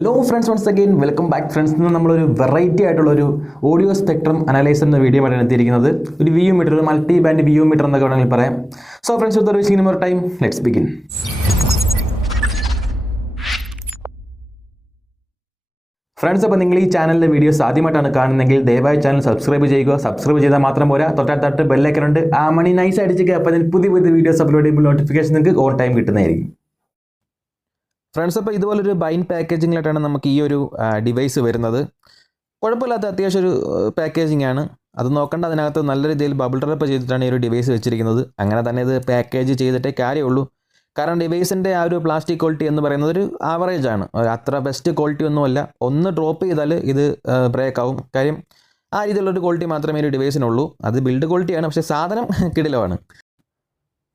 Hello friends, once again welcome back friends. ഇന്ന് നമ്മളൊരു variety ആയിട്ടുള്ള ഒരു ഓഡിയോ സ്പെക്ട്രം അനലൈസർ എന്ന വീഡിയോ ആയിട്ടാണ് എത്തിയിരിക്കുന്നത്. ഒരു വ്യൂ മീറ്റർ, ഒരു മൾട്ടി ബാൻഡ് വ്യൂ മീറ്റർ എന്നൊക്കെ വേണമെങ്കിൽ പറയാം. So friends, without wasting more time, let's begin. Friends, അപ്പോൾ നിങ്ങൾ ഈ ചാനലിലെ വീഡിയോസ് ആദ്യമായിട്ടാണ് കാണുന്നതെങ്കിൽ ദയവായി ചാനൽ സബ്സ്ക്രൈബ് ചെയ്യുക. സബ്സ്ക്രൈബ് ചെയ്താൽ മാത്രം പോരാ, തൊട്ടടുത്ത് ബെല്ലൈക്കൺ ഉണ്ട്, ആ മണി നൈസ് അടിച്ചിട്ട് അപ്പോൾ അതിന് പുതിയ പുതിയ വീഡിയോസ് അപ്ലോഡ് ചെയ്യുമ്പോൾ നോട്ടിഫിക്കേഷൻ നിങ്ങൾക്ക് ഓൺ ടൈം കിട്ടുന്നതായിരിക്കും. ഫ്രണ്ട്സ്, അപ്പോൾ ഇതുപോലൊരു ബൈൻ പാക്കേജിങ്ങിലായിട്ടാണ് നമുക്ക് ഈ ഒരു ഡിവൈസ് വരുന്നത്. കുഴപ്പമില്ലാത്ത അത്യാവശ്യം ഒരു പാക്കേജിംഗ് ആണ്. അത് നോക്കേണ്ട, അതിനകത്ത് നല്ല രീതിയിൽ ബബിൾ റാപ്പ് ചെയ്തിട്ടാണ് ഈ ഒരു ഡിവൈസ് വെച്ചിരിക്കുന്നത്. അങ്ങനെ തന്നെ ഇത് പാക്കേജ് ചെയ്തിട്ടേ കാര്യമുള്ളൂ. കാരണം ഡിവൈസിൻ്റെ ആ ഒരു പ്ലാസ്റ്റിക് ക്വാളിറ്റി എന്ന് പറയുന്നത് ഒരു ആവറേജ് ആണ്, അത്ര ബെസ്റ്റ് ക്വാളിറ്റി ഒന്നുമല്ല. ഒന്ന് ഡ്രോപ്പ് ചെയ്താൽ ഇത് ബ്രേക്ക് ആവും. കാര്യം ആ രീതിയിലുള്ളൊരു ക്വാളിറ്റി മാത്രമേ ഒരു ഡിവൈസിനുള്ളൂ. അത് ബിൽഡ് ക്വാളിറ്റിയാണ്, പക്ഷേ സാധനം കിടിലമാണ്.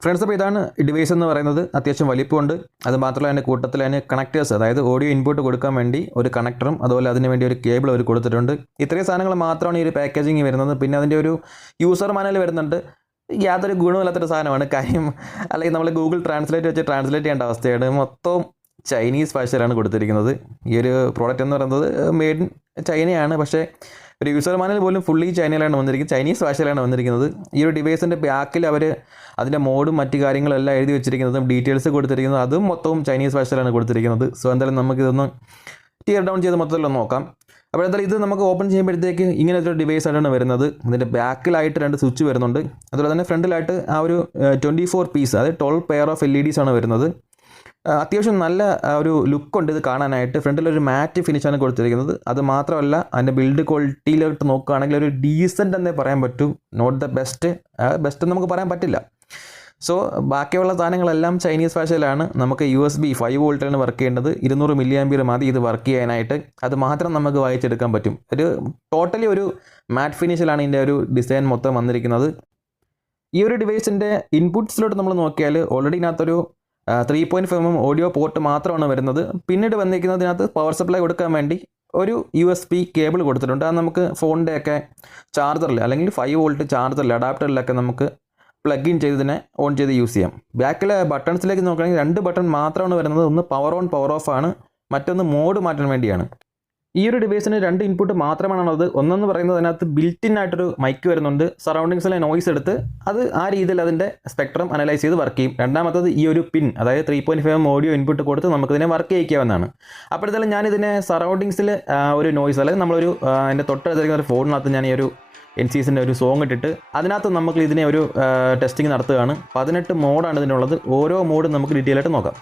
ഫ്രണ്ട്സ്, അപ്പോൾ ഇതാണ് ഡിവൈസ് എന്ന് പറയുന്നത്. അത്യാവശ്യം വലിപ്പമുണ്ട്. അത് മാത്രമല്ല അതിൻ്റെ കൂട്ടത്തിൽ അതിന് കണക്റ്റേഴ്സ്, അതായത് ഓഡിയോ ഇൻപുട്ട് കൊടുക്കാൻ വേണ്ടി ഒരു കണക്ടറും അതുപോലെ അതിന് വേണ്ടി ഒരു കേബിൾ അവർ കൊടുത്തിട്ടുണ്ട്. ഇത്രയും സാധനങ്ങൾ മാത്രമാണ് ഈ ഒരു പാക്കേജിങ് വരുന്നത്. പിന്നെ അതിൻ്റെ ഒരു യൂസർ മാനുവൽ വരുന്നുണ്ട്. യാതൊരു ഗുണമില്ലാത്തൊരു സാധനമാണ്. കാര്യം അല്ലെങ്കിൽ നമ്മൾ ഗൂഗിൾ ട്രാൻസ്ലേറ്റ് വെച്ച് ട്രാൻസ്ലേറ്റ് ചെയ്യേണ്ട അവസ്ഥയാണ്. മൊത്തം ചൈനീസ് ഭാഷയിലാണ് കൊടുത്തിരിക്കുന്നത്. ഈ ഒരു പ്രോഡക്റ്റ് എന്ന് പറയുന്നത് മെയ്ഡ് ഇൻ ചൈനയാണ്, പക്ഷേ ഒരു യൂസർ മാനുവൽ പോലും ഫുള്ളി ചൈനയിലാണ് വന്നിരിക്കുന്നത്, ചൈനീസ് ഭാഷയിലാണ് വന്നിരിക്കുന്നത്. ഈ ഒരു ഡിവൈസിൻ്റെ ബാക്കിൽ അവർ അതിൻ്റെ മോഡും മറ്റു കാര്യങ്ങളെല്ലാം എഴുതി വെച്ചിരിക്കുന്നതും ഡീറ്റെയിൽസ് കൊടുത്തിരിക്കുന്നത് അതും മൊത്തവും ചൈനീസ് ഭാഷയിലാണ് കൊടുത്തിരിക്കുന്നത്. സോ എന്തായാലും നമുക്കിതൊന്ന് ടിയർ ഡൗൺ ചെയ്ത് മൊത്തത്തിലൊന്ന് നോക്കാം. അപ്പോൾ എന്തായാലും ഇത് നമുക്ക് ഓപ്പൺ ചെയ്യുമ്പോഴത്തേക്ക് ഇങ്ങനത്തെ ഒരു ഡിവൈസ് ആയിട്ടാണ് വരുന്നത്. ഇതിൻ്റെ ബാക്കിലായിട്ട് 2 സ്വിച്ച് വരുന്നുണ്ട്. അതുപോലെ തന്നെ ഫ്രണ്ടിലായിട്ട് ആ ഒരു 24 പീസ്, അതായത് 12 പെയർ ഓഫ് LEDs ആണ് വരുന്നത്. അത്യാവശ്യം നല്ല ഒരു ലുക്കുണ്ട് ഇത് കാണാനായിട്ട്. ഫ്രണ്ടിലൊരു മാറ്റ് ഫിനിഷാണ് കൊടുത്തിരിക്കുന്നത്. അത് മാത്രമല്ല അതിൻ്റെ ബിൽഡ് ക്വാളിറ്റിയിലോട്ട് നോക്കുകയാണെങ്കിൽ ഒരു ഡീസൻ്റ് എന്നേ പറയാൻ പറ്റൂ. നോട്ട് ദ ബെസ്റ്റ്, ബെസ്റ്റ് നമുക്ക് പറയാൻ പറ്റില്ല. സോ ബാക്കിയുള്ള സാധനങ്ങളെല്ലാം ചൈനീസ് ഭാഷയിലാണ്. നമുക്ക് USB 5 വോൾട്ടിലാണ് വർക്ക് ചെയ്യേണ്ടത്. 200 mAh മതി ഇത് വർക്ക് ചെയ്യാനായിട്ട്. അത് മാത്രം നമുക്ക് വായിച്ചെടുക്കാൻ പറ്റും. ഒരു ടോട്ടലി ഒരു മാറ്റ് ഫിനിഷിലാണ് ഇതിൻ്റെ ഒരു ഡിസൈൻ മൊത്തം വന്നിരിക്കുന്നത്. ഈ ഒരു ഡിവൈസിൻ്റെ ഇൻപുട്സിലോട്ട് നമ്മൾ നോക്കിയാൽ ഓൾറെഡി ഇതിനകത്തൊരു 3.5 mm ഓഡിയോ പോർട്ട് മാത്രമാണ് വരുന്നത്. പിന്നീട് വന്നിരിക്കുന്നതിനകത്ത് പവർ സപ്ലൈ കൊടുക്കാൻ വേണ്ടി ഒരു USB കേബിൾ കൊടുത്തിട്ടുണ്ട്. അത് നമുക്ക് ഫോണിൻ്റെയൊക്കെ ചാർജറിൽ അല്ലെങ്കിൽ 5 വോൾട്ട് ചാർജറിൽ അഡാപ്റ്ററിലൊക്കെ നമുക്ക് പ്ലഗ് ഇൻ ചെയ്ത് ഇതിനെ ഓൺ ചെയ്ത് യൂസ് ചെയ്യാം. ബാക്കിലെ ബട്ടൺസിലേക്ക് നോക്കുകയാണെങ്കിൽ 2 ബട്ടൺ മാത്രമാണ് വരുന്നത്. ഒന്ന് പവർ ഓൺ പവർ ഓഫ് ആണ്, മറ്റൊന്ന് മോഡ് മാറ്റാൻ വേണ്ടിയാണ്. ഈ ഒരു ഡിവൈസിന് 2 ഇൻപുട്ട് മാത്രമാണുള്ളത്. ഒന്നെന്ന് പറയുന്നത് അതിനകത്ത് ബിൽറ്റിൻ ആയിട്ടൊരു മൈക്ക് വരുന്നുണ്ട്. സറൗണ്ടിങ്സിലെ നോയ്സ് എടുത്ത് അത് ആ രീതിയിൽ അതിൻ്റെ സ്പെക്ട്രം അനലൈസ് ചെയ്ത് വർക്ക് ചെയ്യും. രണ്ടാമത്തത് ഈ ഒരു പിൻ, അതായത് 3.5 mm ഓഡിയോ ഇൻപുട്ട് കൊടുത്ത് നമുക്കിതിനെ വർക്ക് ചെയ്യിക്കാവുന്നതാണ്. അപ്പോഴത്തേലും ഞാനിതിനെ സറൗണ്ടിങ്സിൽ ഒരു നോയ്സ്, അല്ലെങ്കിൽ നമ്മളൊരു എൻ്റെ തൊട്ടടുത്തിരിക്കുന്ന ഒരു ഫോണിനകത്ത് ഞാൻ ഈ ഒരു NCSൻ്റെ ഒരു സോങ് ഇട്ടിട്ട് അതിനകത്ത് നമുക്ക് ഇതിനെ ഒരു ടെസ്റ്റിംഗ് നടത്തുകയാണ്. 18 മോഡാണ് ഇതിനുള്ളത്. ഓരോ മോഡും നമുക്ക് ഡീറ്റെയിൽ ആയിട്ട് നോക്കാം.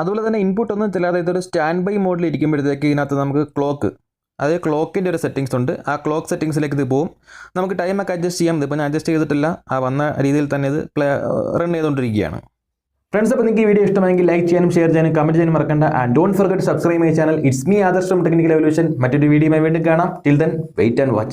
അതുപോലെ തന്നെ ഇൻപുട്ട് ഒന്നും ചില ഇതൊരു സ്റ്റാൻഡ് ബൈ മോഡിൽ ഇരിക്കുമ്പോഴത്തേക്ക് ഇതിനകത്ത് നമുക്ക് ക്ലോക്ക്, അതായത് ക്ലോക്കിൻ്റെ ഒരു സെറ്റിങ്സ് ഉണ്ട്. ആ ക്ലോക്ക് സെറ്റിങ്സിലേക്ക് ഇത് പോകും. നമുക്ക് ടൈമൊക്കെ അഡ്ജസ്റ്റ് ചെയ്യാം. ഇതിപ്പോൾ ഞാൻ അഡ്ജസ്റ്റ് ചെയ്തിട്ടില്ല, ആ വന്ന രീതിയിൽ തന്നെ ഇത് റൺ ചെയ്തുകൊണ്ടിരിക്കുകയാണ്. ഫ്രണ്ട്സ്, അപ്പോൾ നിങ്ങൾക്ക് ഈ വീഡിയോ ഇഷ്ടമായെങ്കിൽ ലൈക്ക് ചെയ്യാനും ഷെയർ ചെയ്യാനും കമൻറ്റ് ചെയ്യാനും മറക്കണ്ട. And don't forget subscribe my channel. It's me Adarsh from technical evolution. മറ്റൊരു വീഡിയോയുമായി വീണ്ടും കാണാം. Till then wait and watch.